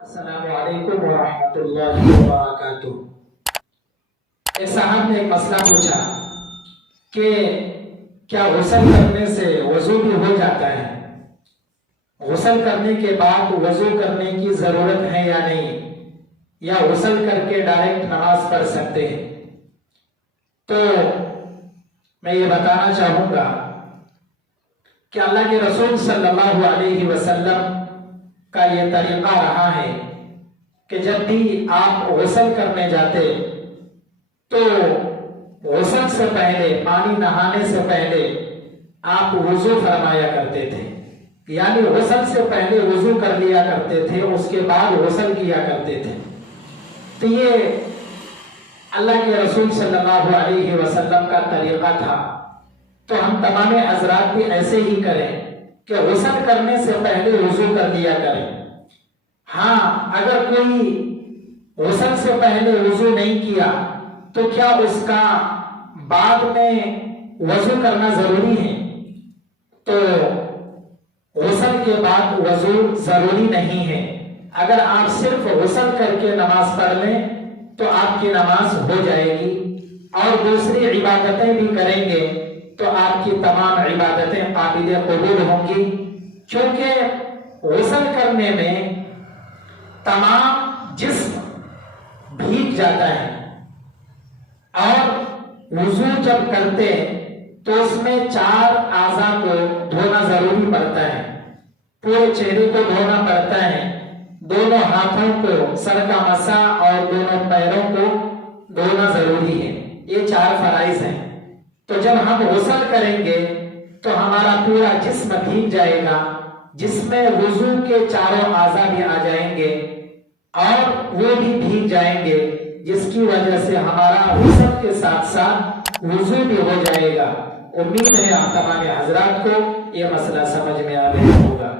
السلام علیکم ورحمۃ اللہ وبرکاتہ۔ ایک صاحب نے ایک مسئلہ پوچھا کہ کیا غسل کرنے سے وضو بھی ہو جاتا ہے؟ غسل کرنے کے بعد وضو کرنے کی ضرورت ہے یا نہیں، یا غسل کر کے ڈائریکٹ نماز پڑھ سکتے ہیں؟ تو میں یہ بتانا چاہوں گا کہ اللہ کے رسول صلی اللہ علیہ وسلم کا یہ طریقہ رہا ہے کہ جب بھی آپ غسل کرنے جاتے تو غسل سے پہلے، پانی نہانے سے پہلے آپ وضو فرمایا کرتے تھے، یعنی غسل سے پہلے وضو کر لیا کرتے تھے، اس کے بعد غسل کیا کرتے تھے۔ تو یہ اللہ کے رسول صلی اللہ علیہ وسلم کا طریقہ تھا، تو ہم تمام حضرات بھی ایسے ہی کریں کہ غسل کرنے سے پہلے وضو کر لیا کریں۔ ہاں، اگر کوئی غسل سے پہلے وضو نہیں کیا تو کیا اس کا بعد میں وضو کرنا ضروری ہے؟ تو غسل کے بعد وضو ضروری نہیں ہے۔ اگر آپ صرف غسل کر کے نماز پڑھ لیں تو آپ کی نماز ہو جائے گی، اور دوسری عبادتیں بھی کریں گے تو آپ کی تمام عبادتیں قابل قبول ہوں گی، کیونکہ غسل کرنے میں تمام جسم بھیگ جاتا ہے، اور وضو جب کرتے تو اس میں 4 اعضاء کو دھونا ضروری پڑتا ہے۔ پورے چہرے کو دھونا پڑتا ہے، دونوں ہاتھوں کو، سر کا مسح اور دونوں پیروں کو دھونا ضروری ہے۔ یہ 4 فرائض ہیں۔ تو جب ہم غسل کریں گے تو ہمارا پورا جسم بھیگ جائے گا، جس میں وضو کے 4 اعضاء بھی آ جائیں گے اور وہ بھی بھیگ جائیں گے، جس کی وجہ سے ہمارا غسل کے ساتھ ساتھ وضو بھی ہو جائے گا۔ امید ہے آپ تمام حضرات کو یہ مسئلہ سمجھ میں آ گیا ہوگا۔